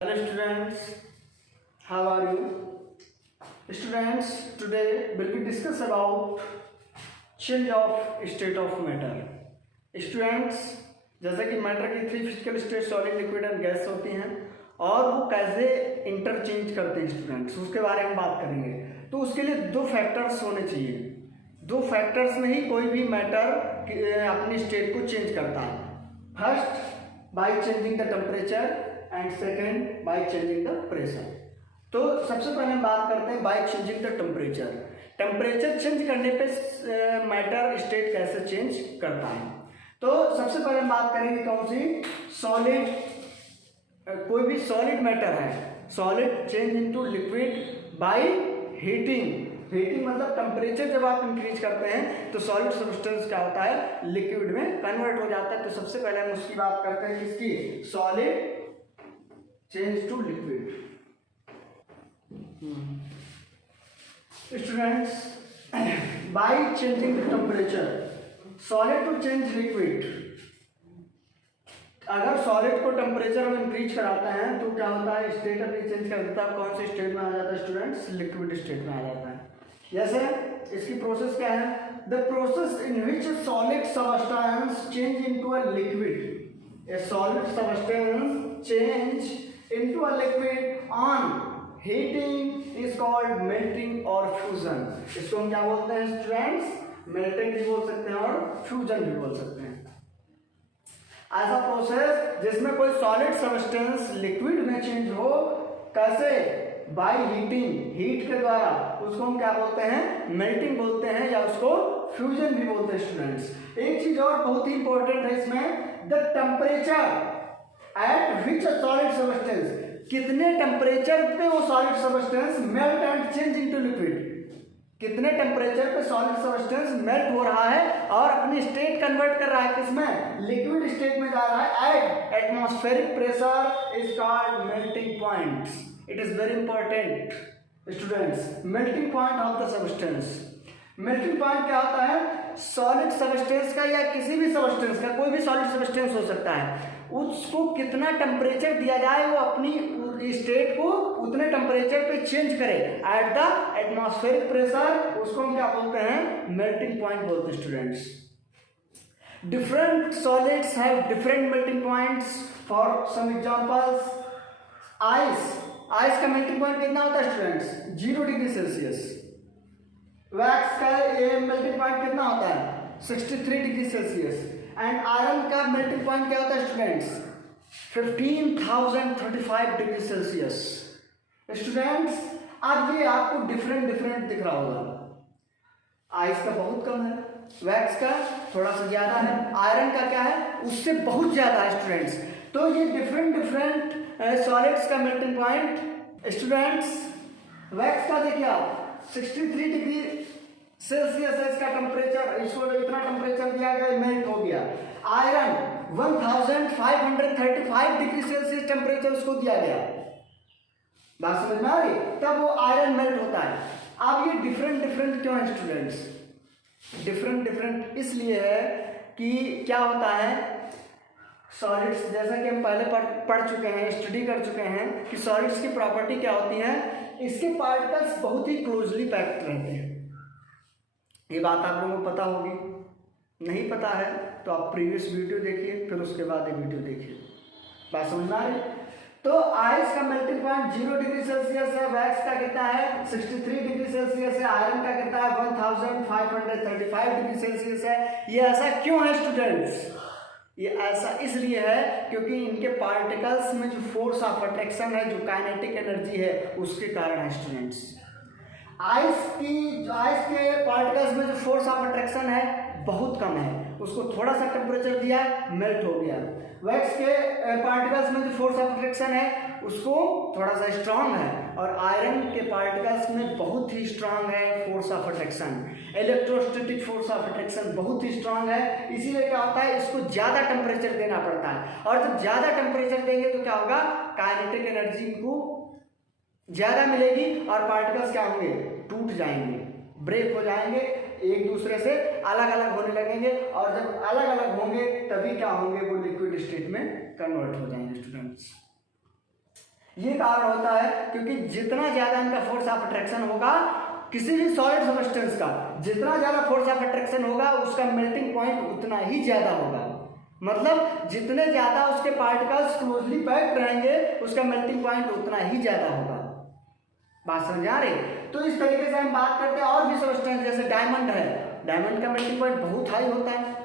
Hello students, how are you? Students, today will be discuss about change of state of matter. Students, जैसे कि matter की 3 physical state solid liquid and gas होती हैं और वो कैसे इंटरचेंज करते हैं स्टूडेंट्स, उसके बारे में बात करेंगे। तो उसके लिए 2 फैक्टर्स होने चाहिए। 2 फैक्टर्स में ही कोई भी मैटर अपनी स्टेट को चेंज करता है। First by changing the temperature and second by changing the pressure. तो सबसे पहले हम बात करते हैं bye changing the temperature. Temperature change करने पे मैटर स्टेट कैसे चेंज करता है। तो सबसे पहले हम बात करेंगे कौन सी, सॉलिड। कोई भी सॉलिड मैटर है, solid change into liquid by heating. Heating मतलब टेम्परेचर जब आप इंक्रीज करते हैं तो सॉलिड सब्सटेंस क्या होता है, लिक्विड में कन्वर्ट हो जाता है। तो सबसे पहले हम उसकी बात करते हैं, किसकी, solid change to liquid. Students, by changing the temperature solid to change liquid. अगर सॉलिड को टेम्परेचर में इंक्रीज कराते हैं तो क्या होता है, स्टेट अपनी चेंज कर देता है। कौन से स्टेट में आ जाता है स्टूडेंट्स, लिक्विड स्टेट में आ जाता है। जैसे इसकी प्रोसेस क्या है, the process in which solid substance change into a liquid. A solid substance change into a liquid on heating is called melting or fusion। इसको हम क्या बोलते हैं स्टूडेंट्स, मेल्टिंग भी बोल सकते हैं और फ्यूजन भी बोल सकते हैं। ऐसा प्रोसेस जिसमें कोई सॉलिड सब्सटेंस लिक्विड में चेंज हो, कैसे, बाय हीटिंग, हीट के द्वारा, उसको हम क्या बोलते हैं, मेल्टिंग बोलते हैं या उसको फ्यूजन भी बोलते हैं स्टूडेंट्स। एक चीज और बहुत ही इंपॉर्टेंट है इसमें, the temperature at which solid substance, कितने टेम्परेचर पे वो solid substance melt and change into liquid. कितने टेम्परेचर पे सॉलिड सब्सटेंस मेल्ट हो रहा है और अपनी स्टेट कन्वर्ट कर रहा है, किसमें, लिक्विड स्टेट में जा रहा है। Eight atmospheric pressure is called melting point. It is very important students, melting point of the substance. Melting point क्या होता है, सॉलिड सब्सटेंस का या किसी भी सब्सटेंस का, कोई भी सॉलिड सब्सटेंस हो सकता है, उसको कितना टेम्परेचर दिया जाए वो अपनी स्टेट को उतने टेम्परेचर पे चेंज करे एट द एटमॉस्फेरिक प्रेशर, उसको हम क्या बोलते हैं, मेल्टिंग पॉइंट बोलते हैं students. Different solids have different melting points. For some examples, ice का मेल्टिंग पॉइंट कितना होता है स्टूडेंट्स, 0 डिग्री सेल्सियस। वैक्स का ये मेल्टिंग पॉइंट कितना होता है, 63 डिग्री सेल्सियस। एंड आयरन का मेल्टिंग पॉइंट क्या होता है स्टूडेंट्स, 15,035 डिग्री सेल्सियस। स्टूडेंट्स, अब ये आपको डिफरेंट दिख रहा होगा। आइस का बहुत कम है, वैक्स का थोड़ा सा ज्यादा है, आयरन का क्या है, उससे बहुत ज्यादा है स्टूडेंट्स। तो ये डिफरेंट सॉलिड्स का मेल्टिंग पॉइंट स्टूडेंट्स। वैक्स का देखिए आप 63 डिग्री सेल्सियस है इसका टेम्परेचर, इसको इतना टेम्परेचर दिया गया, मेल्ट हो गया। आयरन 1535 डिग्री सेल्सियस टेम्परेचर उसको दिया गया। बात समझ में आ रही, तब वो आयरन मेल्ट होता है। अब ये डिफरेंट क्यों है स्टूडेंट्स, डिफरेंट इसलिए है कि क्या होता है, सॉलिड्स, जैसा कि हम पहले पढ़ चुके हैं, स्टडी कर चुके हैं कि सॉलिड्स की प्रॉपर्टी क्या होती है, इसके पार्टिकल्स बहुत ही क्लोजली पैक्ड रहते हैं। ये बात आप लोगों को पता होगी, नहीं पता है तो आप प्रीवियस वीडियो देखिए, फिर उसके बाद ये वीडियो देखिए। बात समझ में आ रही। तो आइस का मेल्टिंग पॉइंट 0 डिग्री सेल्सियस है, वैक्स का कितना है 63 डिग्री सेल्सियस है, आयरन का कितना है 1535 डिग्री सेल्सियस है। ये ऐसा क्यों है स्टूडेंट्स, ये ऐसा इसलिए है क्योंकि इनके पार्टिकल्स में जो फोर्स ऑफ अट्रैक्शन है, जो काइनेटिक एनर्जी है, उसके कारण है स्टूडेंट्स। आइस के पार्टिकल्स में जो फोर्स ऑफ अट्रैक्शन है बहुत कम है, उसको थोड़ा सा टेम्परेचर दिया, मेल्ट हो गया। वैक्स के पार्टिकल्स में जो फोर्स ऑफ अट्रैक्शन है उसको थोड़ा सा स्ट्रांग है, और आयरन के पार्टिकल्स में बहुत ही स्ट्रांग है force of attraction, electrostatic force of attraction बहुत ही स्ट्रांग है। इसीलिए क्या होता है, इसको ज़्यादा टेम्परेचर देना पड़ता है, और जब ज़्यादा टेम्परेचर देंगे तो क्या होगा, काइनेटिक एनर्जी को ज़्यादा मिलेगी और पार्टिकल्स क्या होंगे, टूट जाएंगे, ब्रेक हो जाएंगे, एक दूसरे से अलग अलग होने लगेंगे, और जब अलग अलग होंगे तभी क्या होंगे, वो लिक्विड स्टेट में कन्वर्ट हो जाएंगे स्टूडेंट्स। ये कारण होता है क्योंकि जितना ज़्यादा इनका फोर्स ऑफ अट्रैक्शन होगा, किसी भी सॉलिड सब्सटेंस का जितना ज़्यादा फोर्स ऑफ अट्रैक्शन होगा उसका मेल्टिंग पॉइंट उतना ही ज़्यादा होगा। मतलब जितने ज़्यादा उसके पार्टिकल्स क्लोजली पैक्ड रहेंगे उसका मेल्टिंग पॉइंट उतना ही ज़्यादा होगा। बात समझ आ रही? तो इस तरीके से हम बात करते हैं और भी सब्सटेंस, जैसे डायमंड है, डायमंड का मेल्टिंग पॉइंट बहुत हाई होता है।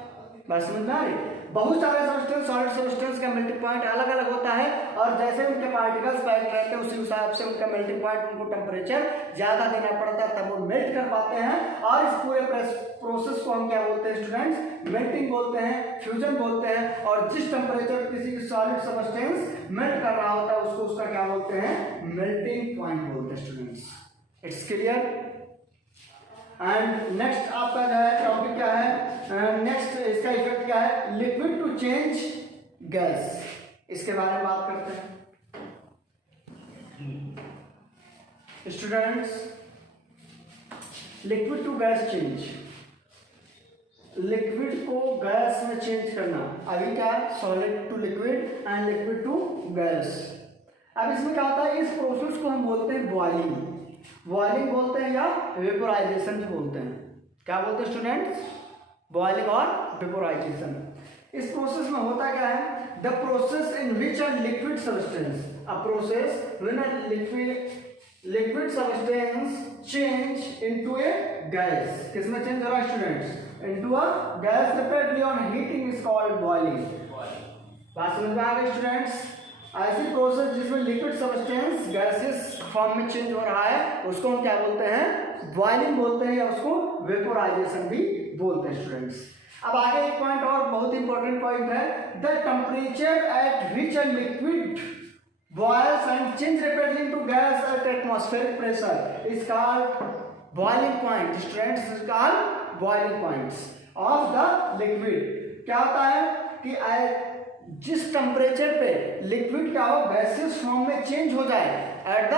बात समझ में आ रही? बहुत सारे सब्सटेंस, सॉलिड सब्सटेंस का मेल्टिंग पॉइंट अलग अलग होता है और जैसे उनके पार्टिकल्स पैक्ड रहते हैं उसी हिसाब से उनका मेल्टिंग पॉइंट, उनको टेम्परेचर ज़्यादा देना पड़ता है तब वो मेल्ट कर पाते हैं। और इस पूरे प्रोसेस को हम क्या बोलते हैं स्टूडेंट्स? मेल्टिंग बोलते हैं, फ्यूजन बोलते हैं। और जिस टेम्परेचर किसी सॉलिड सब्सटेंस मेल्ट कर रहा होता है उसको उसका क्या बोलते हैं? मेल्टिंग पॉइंट बोलते हैं students. It's clear? And next आपका जो है टॉपिक क्या है, नेक्स्ट इसका इफेक्ट क्या है? लिक्विड टू चेंज गैस, इसके बारे में बात करते हैं students. Liquid to gas change, liquid को गैस में चेंज करना। अभी क्या? Solid to liquid and liquid to gas. अब इसमें क्या होता है? इस प्रोसेस को हम बोलते हैं बॉइलिंग, बॉइलिंग बोलते हैं या वेपोराइजेशन भी बोलते हैं। क्या बोलते हैं स्टूडेंट्स? बॉइलिंग और वेपोराइजेशन। इस प्रोसेस में होता क्या है? The process in which a liquid substance, a process when a liquid substance change into A gas. किसमें चेंज हो रहा है students? Into a gas rapidly on heating is called boiling. बात समझ में आ गई स्टूडेंट्स? ऐसी प्रोसेस जिसमें लिक्विड सब्सटेंस गैसेस फॉर्म में चेंज हो रहा है उसको हम क्या बोलते हैं? बॉइलिंग बोलते हैं या उसको वेपोराइजेशन भी बोलते हैं स्टूडेंट्स। अब आगे एक पॉइंट और बहुत इंपॉर्टेंट पॉइंट है, the temperature at which a liquid boils and change rapidly into gas at atmospheric pressure is called boiling point. Students is called boiling points of the liquid. क्या होता है कि जिस टेम्परेचर पे liquid क्या हो gases form में change हो जाए एट द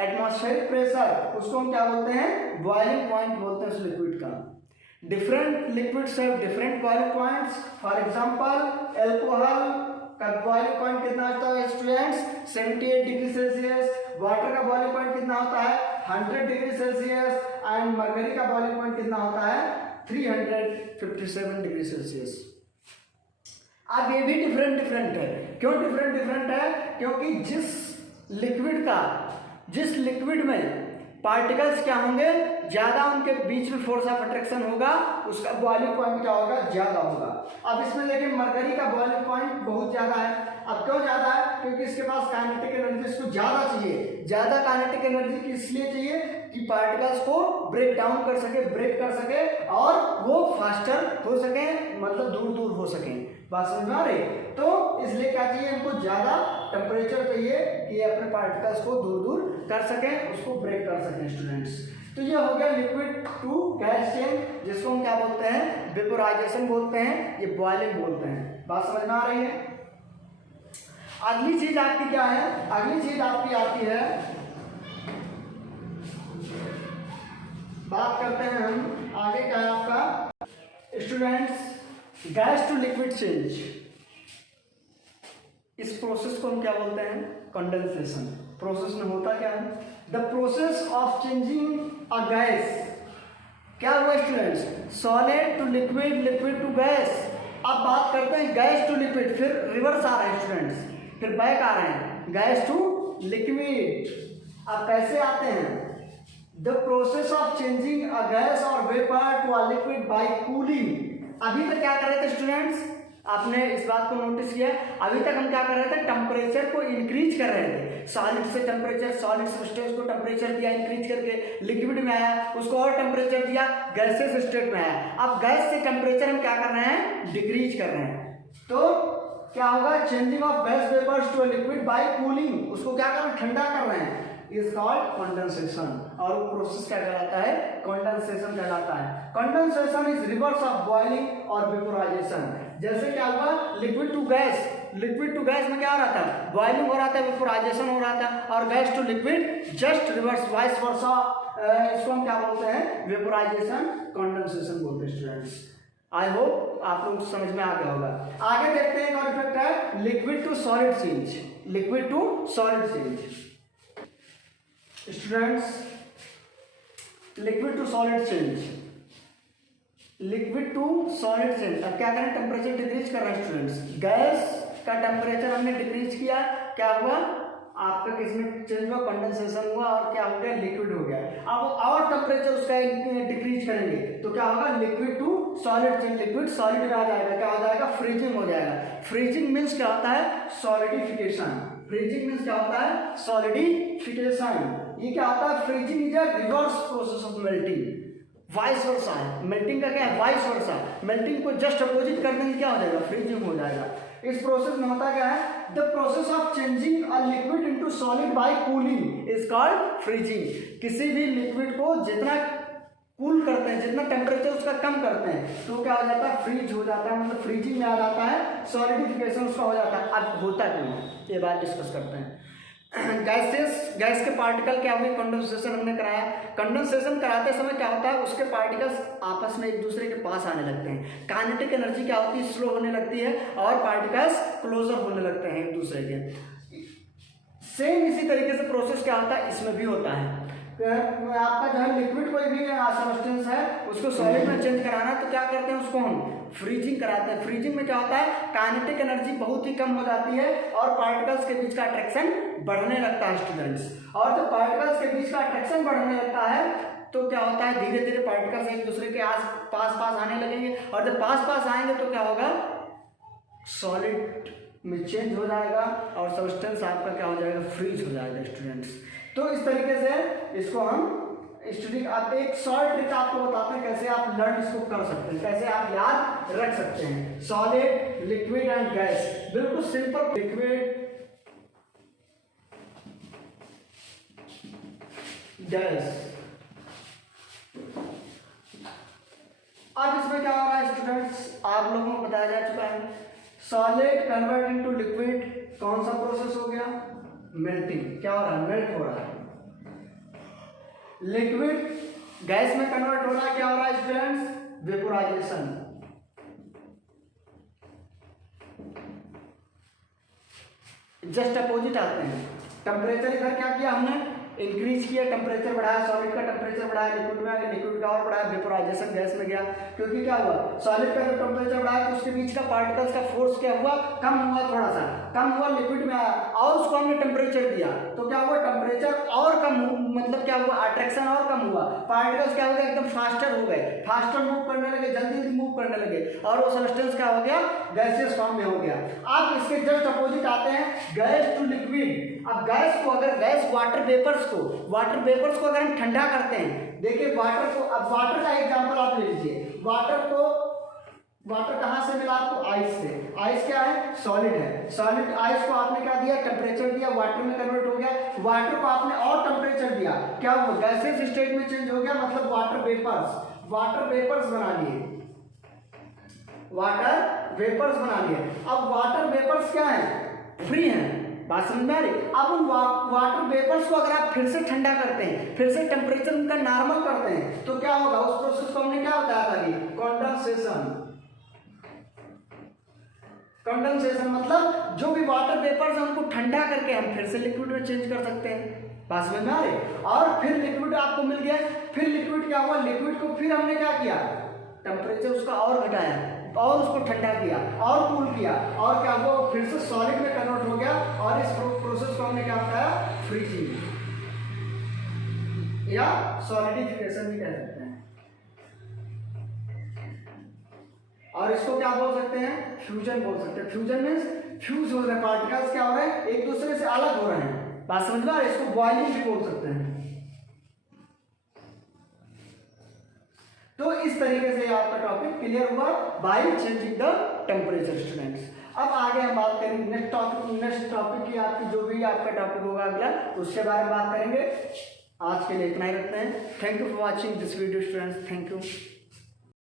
एटमॉस्फेरिक प्रेशर, उसको हम क्या बोलते हैं? बॉइलिंग पॉइंट बोलते हैं उस लिक्विड का। Different liquids have different boiling points. For example alcohol का बॉइलिंग पॉइंट कितना होता है स्टूडेंट्स? 78 degree Celsius. वाटर का बॉइलिंग पॉइंट कितना होता है? 100 डिग्री सेल्सियस। एंड मरकरी का बॉइलिंग पॉइंट कितना होता है? 357 डिग्री सेल्सियस। अब ये भी डिफरेंट है। क्यों डिफरेंट है? क्योंकि जिस लिक्विड में पार्टिकल्स क्या होंगे ज़्यादा, उनके बीच में फोर्स ऑफ अट्रैक्शन होगा, उसका बॉइलिंग पॉइंट क्या होगा? ज़्यादा होगा। अब इसमें देखिए मरकरी का बॉइलिंग पॉइंट बहुत ज़्यादा है। अब क्यों ज़्यादा है? क्योंकि इसके पास काइनेटिक एनर्जी इसको ज़्यादा चाहिए। ज़्यादा काइनेटिक एनर्जी इसलिए चाहिए कि पार्टिकल्स को ब्रेक डाउन कर सके, ब्रेक कर सके और वो फास्टर हो सके, मतलब दूर दूर हो सके। बात समझ में आ रही? तो इसलिए क्या चाहिए? इनको ज़्यादा टेम्परेचर चाहिए कि ये अपने पार्टिकल्स को दूर दूर कर सकें, उसको ब्रेक कर सकें स्टूडेंट्स। तो ये हो गया लिक्विड टू गैस चेंज, जिसको हम क्या बोलते हैं? वेपोराइजेशन बोलते हैं, ये बॉइलिंग बोलते हैं। बात समझ में आ रही है? अगली चीज आपकी क्या है? अगली चीज आपकी आती है, बात करते हैं हम आगे क्या है आपका students? Gas to liquid change. इस प्रोसेस को हम क्या बोलते हैं? कंडेंसेशन। प्रोसेस में होता क्या है? The process of changing a gas. क्या हुआ students? Solid to liquid, liquid to gas. अब बात करते हैं गैस टू लिक्विड, फिर रिवर्स आ रहे हैं स्टूडेंट्स, फिर बैक आ रहे हैं गैस टू लिक्विड। अब कैसे आते हैं? The process of changing a gas or vapour to a liquid by cooling. अभी तक क्या कर रहे थे स्टूडेंट्स? आपने इस बात को नोटिस किया? अभी तक हम क्या कर रहे थे? टेम्परेचर को इंक्रीज कर रहे थे। सॉलिड से टेम्परेचर, सॉलिड सब्सटेंस को टेम्परेचर दिया इंक्रीज करके, लिक्विड में आया, उसको और टेम्परेचर दिया, गैसेस स्टेट में आया। अब गैस से टेम्परेचर हम क्या कर रहे हैं? डिक्रीज कर रहे हैं। तो क्या होगा? Changing of gas vapours to liquid by cooling. उसको क्या कर रहे हैं? ठंडा कर रहे हैं। Is called condensation. और वो प्रोसेस क्या कहलाता है? कंडेंसेशन कहलाता है। Condensation is reverse of boiling और वेपोराइजेशन। जैसे क्या हुआ? Liquid to gas, liquid to gas में क्या हो रहा था? बॉइलिंग हो रहा था, वेपोराइजेशन हो रहा था। और gas to liquid just reverse, vice versa. इसको हम क्या बोलते हैं? वेपोराइजेशन, कंडेंसेशन बोलते हैं स्टूडेंट्स। आई होप आप लोग समझ में आ गया होगा। आगे देखते हैं एक और इफेक्ट है liquid to solid change. Liquid to solid change. Students, liquid to solid change, liquid to solid change. अब क्या करें, टेम्परेचर डिक्रीज कर रहे हैं स्टूडेंट्स। गैस का टेम्परेचर हमने डिक्रीज किया, क्या हुआ आपका, किसमें चेंज हुआ, कंडेंसेशन हुआ और क्या हो गया, लिक्विड हो गया। अब और टेम्परेचर उसका डिक्रीज करेंगे तो क्या होगा, liquid to solid change, liquid solid में आ जाएगा, क्या हो जाएगा, फ्रीजिंग हो जाएगा। फ्रीजिंग मीन्स क्या होता है, सॉलिडिफिकेशन। फ्रीजिंग मीन्स क्या होता है, सॉलिडिफिकेशन। ये क्या होता है, freezing is a reverse process of melting, vice versa है। मेल्टिंग का क्या है, वाइस वर्सा। मेल्टिंग को जस्ट अपोजिट करने से क्या हो जाएगा, फ्रीजिंग हो जाएगा। इस प्रोसेस में होता क्या है, the process of changing a liquid into solid bye cooling is called freezing. किसी भी लिक्विड को जितना कूल करते हैं, जितना टेम्परेचर उसका कम करते हैं तो क्या हो जाता है, फ्रीज हो जाता है, मतलब फ्रीजिंग में आ जाता है, सॉलिडिफिकेशन उसका हो जाता है। अब होता क्यों, ये बात डिस्कस करते हैं। गैस के पार्टिकल क्या हुए, कंडेंसेशन हमने कराया। कंडेंसेशन कराते समय क्या होता है, उसके पार्टिकल्स आपस में एक दूसरे के पास आने लगते हैं। काइनेटिक एनर्जी क्या होती है, स्लो होने लगती है और पार्टिकल्स क्लोजर होने लगते हैं एक दूसरे के। सेम इसी तरीके से प्रोसेस क्या होता है, इसमें भी होता है। आपका जो है लिक्विड कोई भी सब्सटेंस है उसको सॉलिड में चेंज कराना तो क्या करते हैं, उसको हम फ्रीजिंग कराते हैं। फ्रीजिंग में क्या होता है, काइनेटिक एनर्जी बहुत ही कम हो जाती है और पार्टिकल्स के बीच का अट्रैक्शन बढ़ने लगता है स्टूडेंट्स। और जब पार्टिकल्स के बीच का अट्रैक्शन बढ़ने लगता है तो क्या होता है, धीरे धीरे पार्टिकल्स एक दूसरे के पास आने लगेंगे और जब पास आएंगे तो क्या होगा, सॉलिड में चेंज हो जाएगा और सब्सटेंस आपका क्या हो जाएगा, फ्रीज हो जाएगा स्टूडेंट्स। तो इस तरीके से इसको हम स्टडी, आप एक शॉर्ट ट्रिक आपको बताते हैं कैसे आप लर्न इसको कर सकते हैं, कैसे आप याद रख सकते हैं। सॉलिड, लिक्विड एंड गैस, बिल्कुल सिंपल। Liquid, gas. अब इसमें क्या हो रहा है स्टूडेंट्स, आप लोगों को बताया जा चुका है। सॉलिड कन्वर्ट इनटू लिक्विड, कौन सा प्रोसेस हो गया, मेल्टिंग। क्या हो रहा है, मेल्ट हो रहा है। लिक्विड गैस में कन्वर्ट हो रहा है, क्या हो रहा है स्टूडेंट्स, वेपोराइजेशन। जस्ट अपोजिट आते हैं। टेम्परेचर इधर क्या किया हमने, इंक्रीज किया, टेम्परेचर बढ़ाया, सॉलिड का टेम्परेचर बढ़ाया, लिक्विड में आया, लिक्विड का और बढ़ाया, वेपोराइजेशन गैस में गया। क्योंकि क्या हुआ, सॉलिड का जब टेम्परेचर बढ़ाया तो उसके बीच का पार्टिकल्स का फोर्स क्या हुआ, कम हुआ, थोड़ा सा कम हुआ, लिक्विड में आया और उसको हमने टेम्परेचर दिया तो क्या हुआ, टेम्परेचर और कम, मतलब क्या हुआ, अट्रैक्शन और कम हुआ, पार्टिकल्स क्या हो गया, एकदम फास्टर हो गए, फास्टर मूव करने लगे, जल्दी मूव करने लगे और वो सब्सटेंस क्या हो गया, गैसियस फॉर्म में हो गया। अब इसके जस्ट अपोजिट आते हैं, गैस टू लिक्विड। अब गैस को, अगर गैस वाटर वेपर्स को अगर हम ठंडा करते हैं, देखिए वाटर को, अब वाटर का एग्जांपल आप ले लीजिए। वाटर कहाँ से मिला आपको, आइस से। आइस क्या है, सॉलिड है। सॉलिड आइस को आपने क्या दिया, टेम्परेचर दिया, वाटर में कन्वर्ट हो गया। वाटर को आपने और टेम्परेचर दिया, क्या हुआ, गैसियस स्टेट में चेंज हो गया, मतलब वाटर वेपर्स बना लिए, अब वाटर वेपर्स क्या है, फ्री है। बात समझ में आ रही। अब उन वाटर वेपर्स को अगर आप फिर से ठंडा करते हैं, फिर से टेम्परेचर उनका नॉर्मल करते हैं तो क्या होगा, उस प्रोसेस को हमने क्या बताया था कि कंडेंसेशन, मतलब जो भी वाटर वेपर्स हैं उनको ठंडा करके हम फिर से लिक्विड में चेंज कर सकते हैं। बात समझ में आ रही। और फिर लिक्विड आपको मिल गया, फिर लिक्विड क्या हुआ, लिक्विड को फिर हमने क्या किया, टेम्परेचर उसका और घटाया और उसको ठंडा किया और कूल किया और क्या हुआ, फिर से सॉलिड में कन्वर्ट हो गया और इस प्रोसेस को हमने क्या बताया, फ्रीजिंग या सॉलिडिफिकेशन भी कह सकते हैं। और इसको क्या बोल सकते हैं, फ्यूजन बोल सकते हैं। फ्यूजन मीन्स फ्यूज हो रहे हैं, पार्टिकल्स क्या हो रहे हैं, एक दूसरे से अलग हो रहे हैं। बात समझ में आ रही है। इसको बॉइलिंग भी बोल सकते हैं। तो इस तरीके से आपका टॉपिक क्लियर हुआ, bye changing the temperature students. अब आगे हम बात करेंगे नेक्स्ट टॉपिक की, आपकी जो भी आपका टॉपिक होगा अगला, उसके बारे में बात करेंगे। आज के लिए इतना ही रखते हैं। Thank you for watching this video students, thank you.